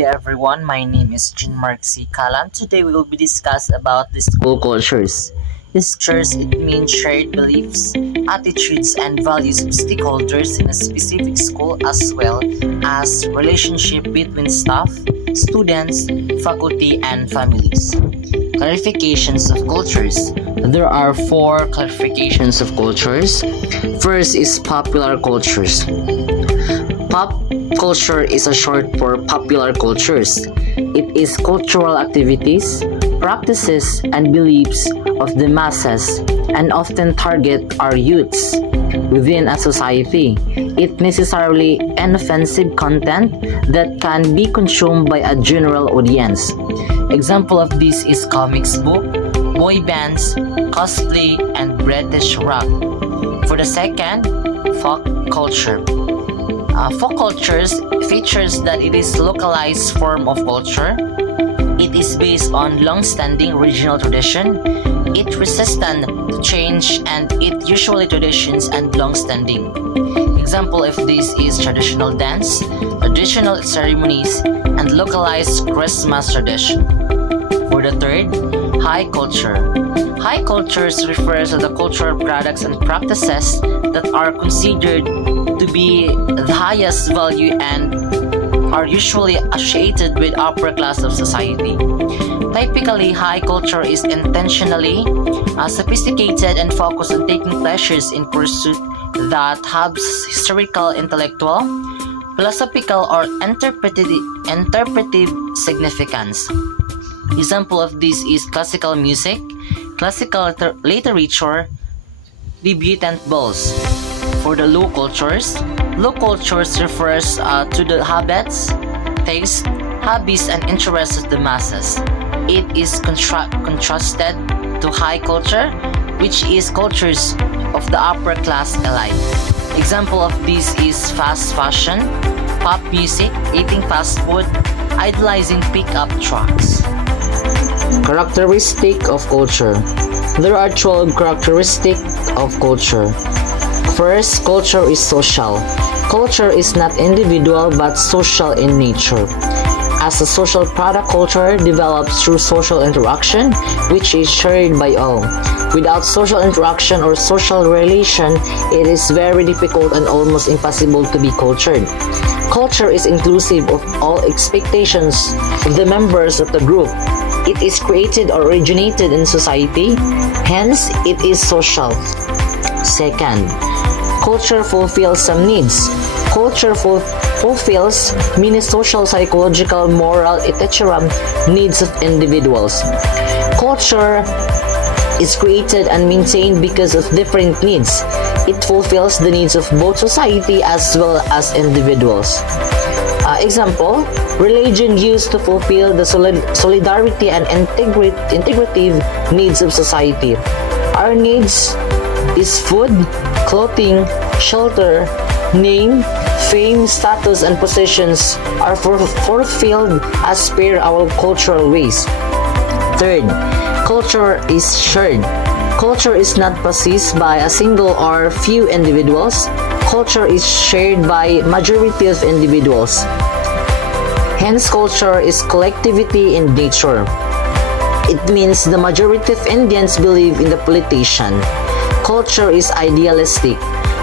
Hey everyone, my name is Jean-Marc C. Calam. Today we will be discuss about the school cultures. These cultures, it means shared beliefs, attitudes, and values of stakeholders in a specific school as well as relationship between staff, students, faculty, and families. Clarifications of cultures. There are four clarifications of cultures. First is popular cultures. Pop culture is a short for popular cultures. It is cultural activities, practices, and beliefs of the masses and often target our youths within a society. It necessarily inoffensive content that can be consumed by a general audience. Example of this is comics book, boy bands, cosplay, and British rock. For the second, folk culture. Folk cultures features that it is localized form of culture. It is based on long-standing regional tradition. It resistant to change and it usually traditions and long-standing. Example of this is traditional dance, traditional ceremonies, and localized Christmas tradition. For the third, high culture. High cultures refers to the cultural products and practices that are considered to be the highest value and are usually associated with upper class of society. Typically, high culture is intentionally sophisticated and focused on taking pleasures in pursuit that have historical, intellectual, philosophical, or interpretive significance. Example of this is classical music, classical literature, debutante balls. For the low cultures refers to the habits, tastes, hobbies, and interests of the masses. It is contrasted to high culture, which is cultures of the upper class elite. Example of this is fast fashion, pop music, eating fast food, idolizing pickup trucks. Characteristic of culture. There are 12 characteristics of culture. First, culture is social. Culture is not individual but social in nature. As a social product, culture develops through social interaction, which is shared by all. Without social interaction or social relation, it is very difficult and almost impossible to be cultured. Culture is inclusive of all expectations of the members of the group. It is created or originated in society, hence it is social. Second, culture fulfills some needs. Culture fulfills many social, psychological, moral, etc. needs of individuals. Culture is created and maintained because of different needs. It fulfills the needs of both society as well as individuals. Example, religion used to fulfill the solidarity and integrative needs of society. Our needs is food, clothing, shelter, name, fame, status, and possessions are fulfilled as per our cultural ways. Third, culture is shared. Culture is not possessed by a single or few individuals. Culture is shared by majority of individuals. Hence, culture is collectivity in nature. It means the majority of Indians believe in the politician. Culture is idealistic.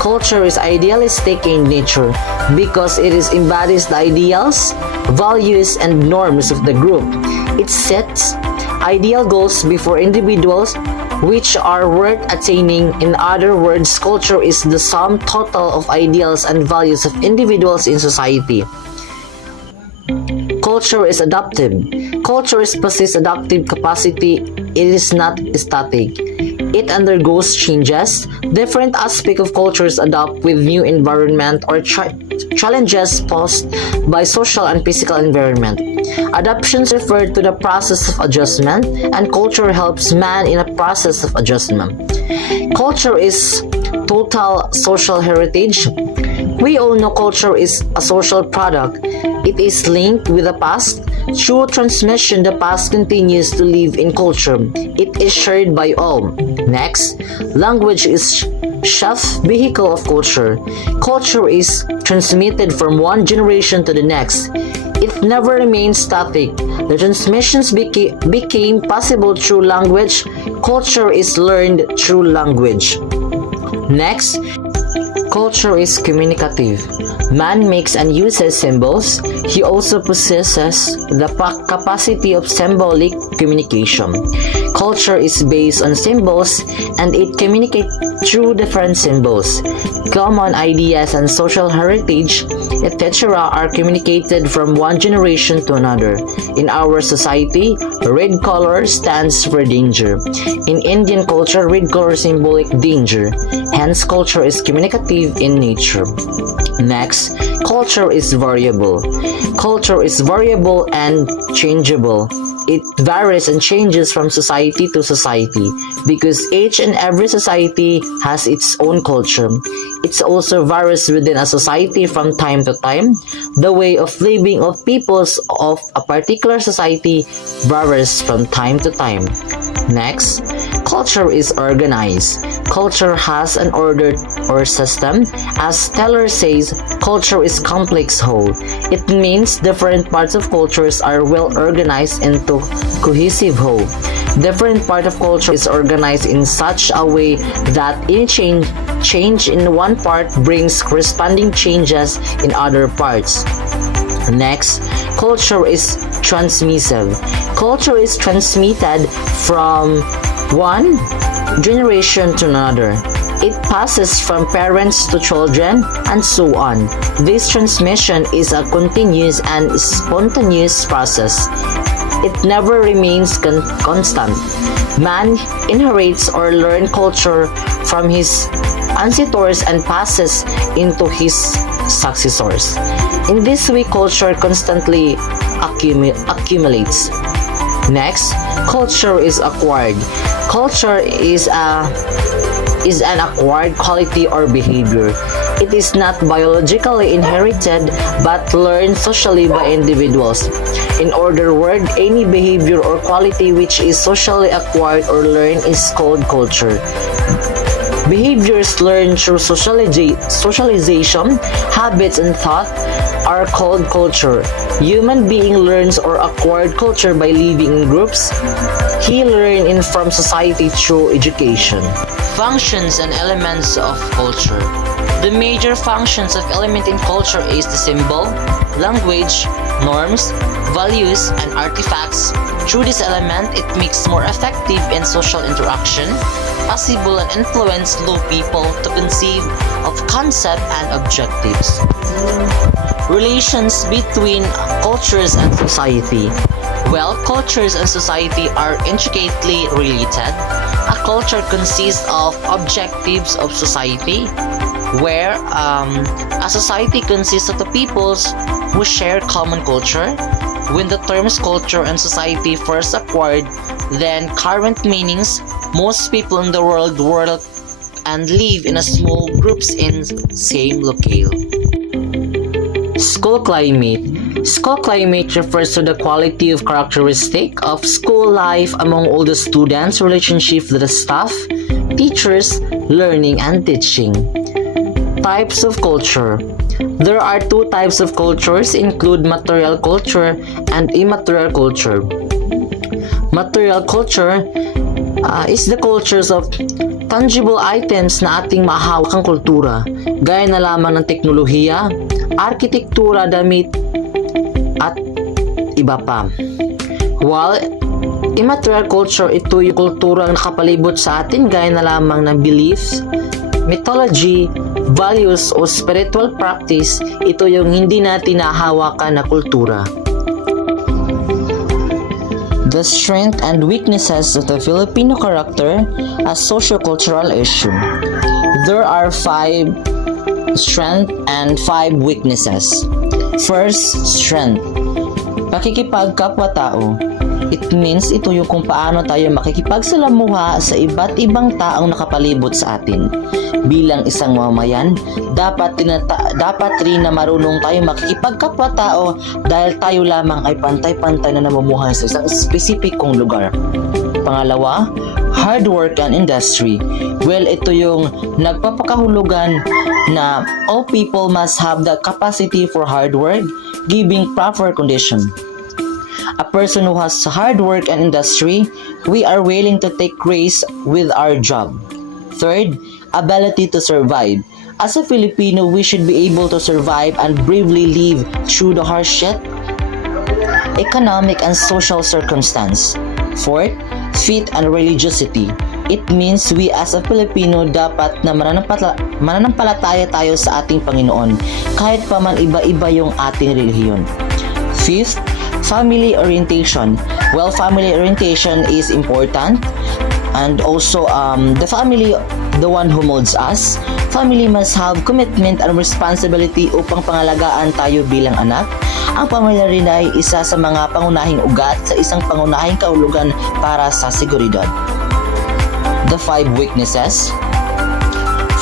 Culture is idealistic in nature because it embodies the ideals, values, and norms of the group. It sets ideal goals before individuals which are worth attaining. In other words, culture is the sum total of ideals and values of individuals in society. Culture is adaptive. Culture possesses adaptive capacity. It is not static. It undergoes changes. Different aspects of cultures adapt with new environment or challenges posed by social and physical environment. Adaptations refer to the process of adjustment, and culture helps man in a process of adjustment. Culture is total social heritage. We all know culture is a social product. It is linked with the past. Through transmission, the past continues to live in culture. It is shared by all. Next, language is Shelf vehicle of culture. Culture is transmitted from one generation to the next. It never remains static. The transmissions became possible through language. Culture is learned through language. Next, culture is communicative. Man makes and uses symbols. He also possesses the capacity of symbolic communication. Culture is based on symbols and it communicates through different symbols. Common ideas and social heritage, etc. are communicated from one generation to another. In our society, red color stands for danger. In Indian culture, red color symbolic danger. Hence, culture is communicative in nature. Next, culture is variable. Culture is variable and changeable. It varies and changes from society to society because each and every society has its own culture. It also varies within a society from time to time. The way of living of peoples of a particular society varies from time to time. Next, culture is organized. Culture has an order or system. As Taylor says, culture is complex whole. It means different parts of cultures are well organized into cohesive whole. Different part of culture is organized in such a way that any change in one part brings corresponding changes in other parts. Next, culture is transmissive. Culture is transmitted from one generation to another. It passes from parents to children and so on. This transmission is a continuous and spontaneous process. It never remains constant. Man inherits or learns culture from his ancestors and passes into his successors. In this way, culture constantly accumulates. Next, culture is acquired. Culture is an acquired quality or behavior. It is not biologically inherited but learned socially by individuals. In other words, any behavior or quality which is socially acquired or learned is called culture. Behaviors learned through socialization, habits, and thought are called culture. Human being learns or acquired culture by living in groups. He learns from society through education. Functions and elements of culture. The major functions of element in culture is the symbol, language, norms, values, and artifacts. Through this element, it makes more effective in social interaction, possible and influence low people to conceive of concept and objectives. Relations between cultures and society. Well, cultures and society are intricately related. A culture consists of objectives of society, where a society consists of the peoples who share common culture. When the terms culture and society first acquired, then current meanings, most people in the world work and live in a small groups in same locale. School climate. School climate refers to the quality of characteristic of school life among all the students, relationship with the staff, teachers, learning and teaching. Types of culture. There are two types of cultures, include material culture and immaterial culture. Material culture is the cultures of tangible items na ating mahawak ang kultura, gaya na lamang ng teknolohiya, arkitektura, damit, at iba pa. While immaterial culture, ito yung kultura na nakapalibot sa atin, gaya na lamang ng beliefs, mythology, values o spiritual practice. Ito yung hindi natin nahawakan na kultura. The strength and weaknesses of the Filipino character as socio-cultural issue. There are 5 strengths and 5 weaknesses. First, strength. Pakikipagkapwa-tao. It means ito yung kung paano tayo makikipagsalamuha sa iba't ibang taong nakapalibot sa atin. Bilang isang mamamayan, dapat rin na marunong tayo makikipagkapwa-tao dahil tayo lamang ay pantay-pantay na namumuhay sa isang spesipikong lugar. Pangalawa, hard work and industry. Well, ito yung nagpapakahulugan na all people must have the capacity for hard work, giving proper condition. A person who has hard work and industry, we are willing to take risks with our job. Third, ability to survive. As a Filipino, we should be able to survive and bravely live through the hardship, economic and social circumstance. Fourth, faith and religiosity. It means we as a Filipino dapat na mananampalataya tayo sa ating Panginoon kahit pa man iba-iba yung ating relihiyon. Fifth, family orientation. Well, family orientation is important, and also the family, the one who molds us. Family must have commitment and responsibility upang pangalagaan tayo bilang anak. Ang pamilya rin ay isa sa mga pangunahing ugat sa isang pangunahing kahulugan para sa seguridad. The 5 weaknesses.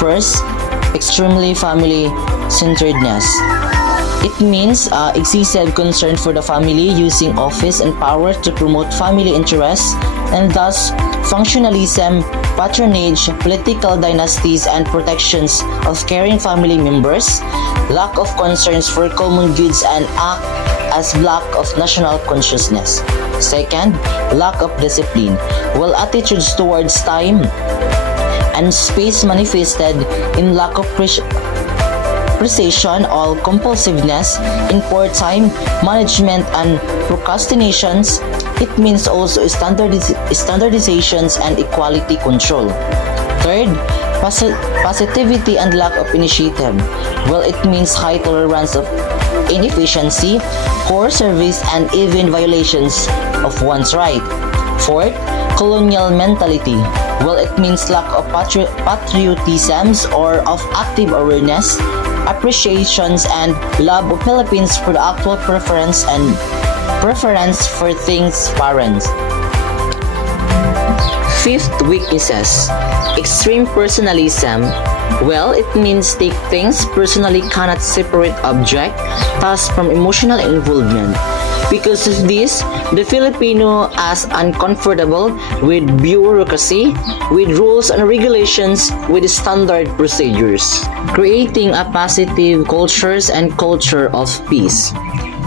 First, extremely family-centeredness. It means excessive concern for the family, using office and power to promote family interests, and thus functionalism, patronage, political dynasties, and protections of caring family members, lack of concerns for common goods, and act as lack of national consciousness. Second, lack of discipline. Well, attitudes towards time and space manifested in lack of precision or compulsiveness, in poor time management and procrastinations. It means also standardizations and equality control. Third, positivity and lack of initiative. Well, it means high tolerance of inefficiency, poor service, and even violations of one's right. Fourth, colonial mentality. Well, it means lack of patriotisms or of active awareness, appreciations, and love of Philippines for the actual preference for things foreign. Fifth, weaknesses. Extreme personalism. Well, it means take things personally, cannot separate object, thus from emotional involvement. Because of this, the Filipino is uncomfortable with bureaucracy, with rules and regulations, with standard procedures, creating a positive cultures and culture of peace.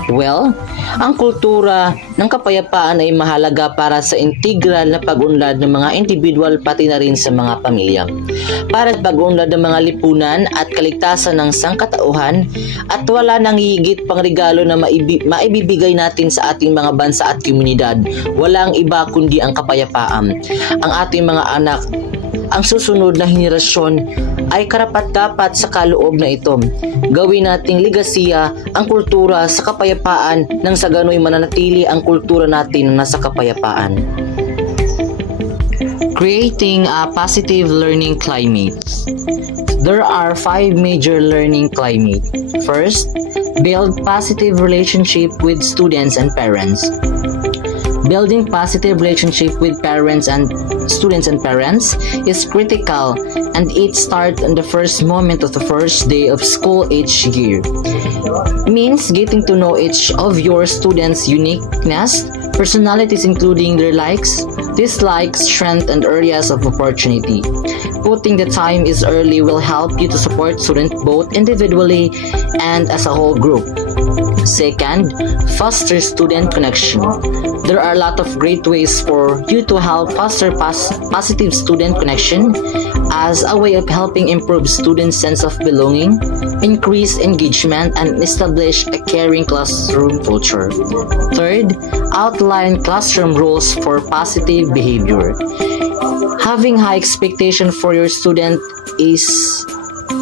Well, ang kultura ng kapayapaan ay mahalaga para sa integral na pag-unlad ng mga individual pati na rin sa mga pamilya. Para sa pag-unlad ng mga lipunan at kaligtasan ng sangkatauhan, at wala nang higit pang regalo na maibibigay natin sa ating mga bansa at komunidad. Walang iba kundi ang kapayapaan. Ang ating mga anak, ang susunod na henerasyon ay karapat-dapat sa kaloob na ito. Gawin nating ligasiya ang kultura sa kapayapaan nang sa gano'y mananatili ang kultura natin na nasa kapayapaan. Creating a positive learning climate. There are 5 major learning climate. First, build positive relationship with students and parents. Building positive relationship with students and parents is critical, and it starts in the first moment of the first day of school each year. Means getting to know each of your students' uniqueness, personalities including their likes, dislikes, strengths, and areas of opportunity. Putting the time is early will help you to support students both individually and as a whole group. Second, foster student connection. There are a lot of great ways for you to help foster positive student connection as a way of helping improve students' sense of belonging, increase engagement, and establish a caring classroom culture. Third, outline classroom rules for positive behavior. Having high expectation for your student is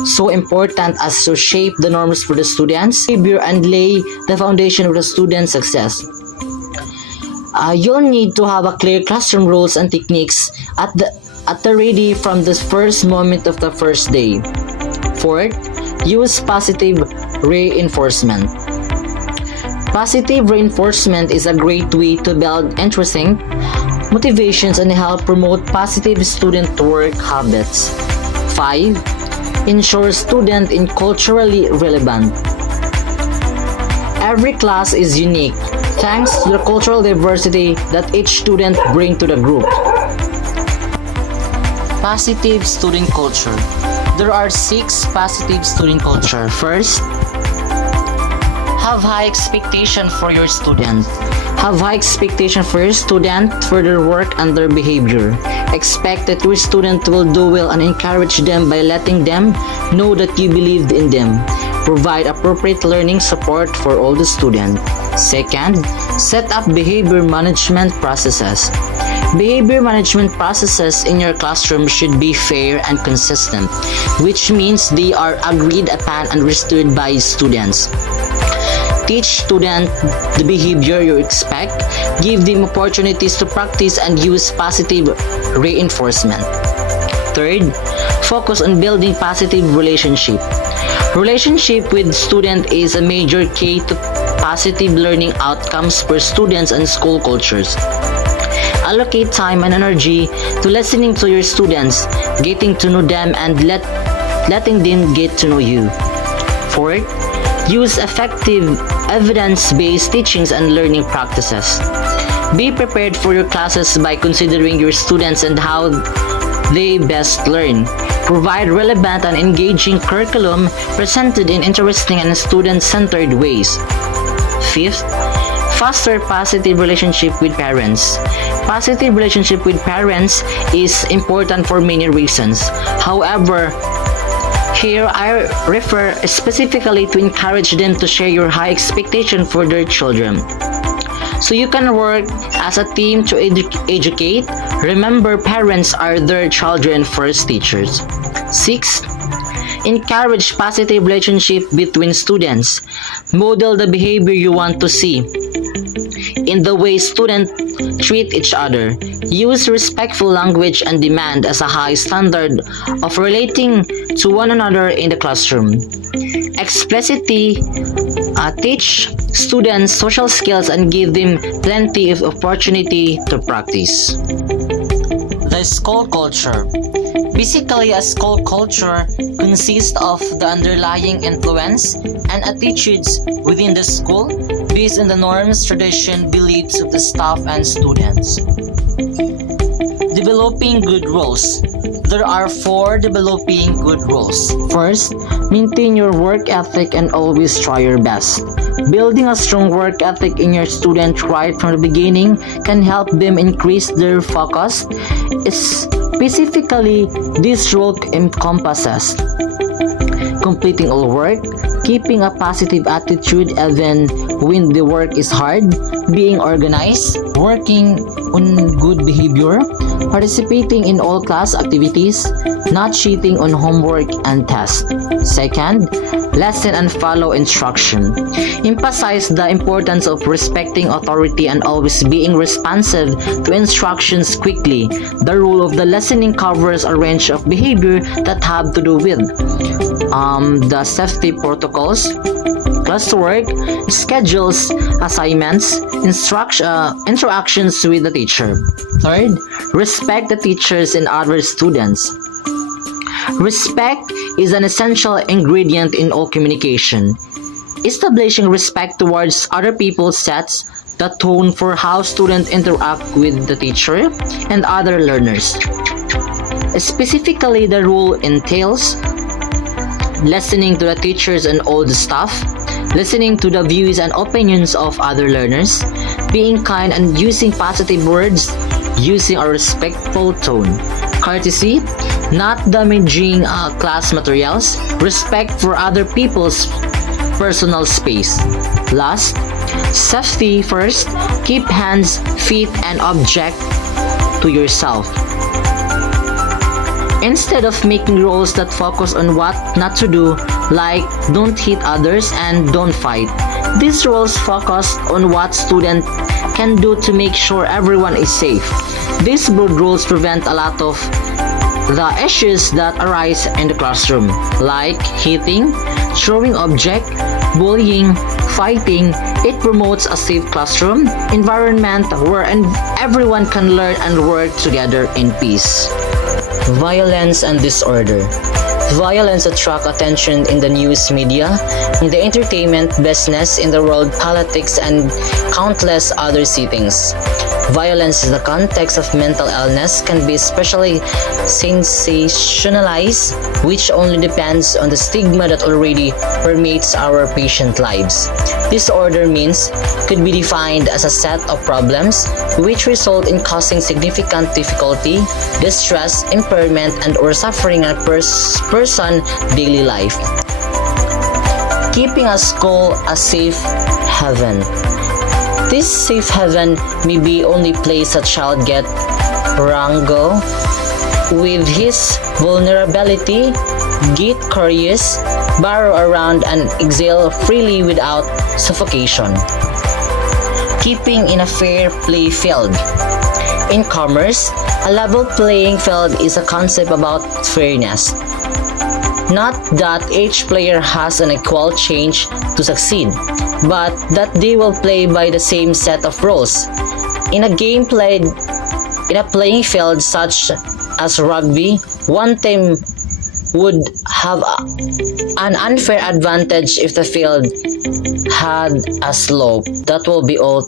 so important as to shape the norms for the students' behavior and lay the foundation of the student's success. You'll need to have a clear classroom rules and techniques at the ready from the first moment of the first day. Fourth, use positive reinforcement. Positive reinforcement is a great way to build interesting motivations and help promote positive student work habits. 5. Ensure student in culturally relevant. Every class is unique thanks to the cultural diversity that each student brings to the group. Positive student culture. There are 6 positive student culture. First, have high expectation for your student. Have high expectation for your student for their work and their behavior. Expect that your student will do well and encourage them by letting them know that you believed in them. Provide appropriate learning support for all the students. Second, set up behavior management processes. Behavior management processes in your classroom should be fair and consistent, which means they are agreed upon and understood by students. Teach students the behavior you expect, give them opportunities to practice and use positive reinforcement. Third, focus on building positive relationship. Relationship with student is a major key to positive learning outcomes for students and school cultures. Allocate time and energy to listening to your students, getting to know them and letting them get to know you. Fourth, use effective evidence-based teachings and learning practices. Be prepared for your classes by considering your students and how they best learn. Provide relevant and engaging curriculum presented in interesting and student-centered ways. Fifth, foster positive relationship with parents. Positive relationship with parents is important for many reasons. However, here I refer specifically to encourage them to share your high expectation for their children. So you can work as a team to educate. Remember, parents are their children's first teachers. 6. Encourage positive relationship between students. Model the behavior you want to see in the way students treat each other. Use respectful language and demand as a high standard of relating to one another in the classroom. Explicitly teach students social skills and give them plenty of opportunity to practice. The school culture. Basically, a school culture consists of the underlying influence and attitudes within the school based on the norms, tradition, beliefs of the staff and students. Developing good roles. There are 4 developing good roles. First, maintain your work ethic and always try your best. Building a strong work ethic in your student right from the beginning can help them increase their focus. Specifically, this role encompasses completing all work, keeping a positive attitude even when the work is hard, being organized, working on good behavior, participating in all class activities, not cheating on homework and tests. Second, listen and follow instruction. Emphasize the importance of respecting authority and always being responsive to instructions quickly. The rule of the listening covers a range of behavior that have to do with the safety protocols, classwork, schedules, assignments, interactions with the teacher. Third, respect the teachers and other students. Respect is an essential ingredient in all communication. Establishing respect towards other people sets the tone for how students interact with the teacher and other learners. Specifically, the rule entails listening to the teachers and all the staff, listening to the views and opinions of other learners, being kind and using positive words, using a respectful tone, courtesy, not damaging class materials, respect for other people's personal space. Last, safety first, keep hands, feet, and object to yourself. Instead of making rules that focus on what not to do, like don't hit others and don't fight, these rules focus on what students can do to make sure everyone is safe. These broad rules prevent a lot of the issues that arise in the classroom, like hitting, throwing objects, bullying, fighting. It promotes a safe classroom environment where everyone can learn and work together in peace. Violence and disorder. Violence attracts attention in the news media, in the entertainment business, in the world politics, and countless other settings. Violence in the context of mental illness can be especially sensationalized, which only depends on the stigma that already permeates our patient lives. Disorder means could be defined as a set of problems which result in causing significant difficulty, distress, impairment, and or suffering in a person's daily life. Keeping a school a safe haven. This safe haven may be only place a child get wrangle with his vulnerability, get curious, burrow around, and exhale freely without suffocation. Keeping in a fair play field. In commerce, a level playing field is a concept about fairness. Not that each player has an equal chance to succeed, but that they will play by the same set of rules. In a game played in a playing field such as rugby, one team would have an unfair advantage if the field had a slope. That will be all.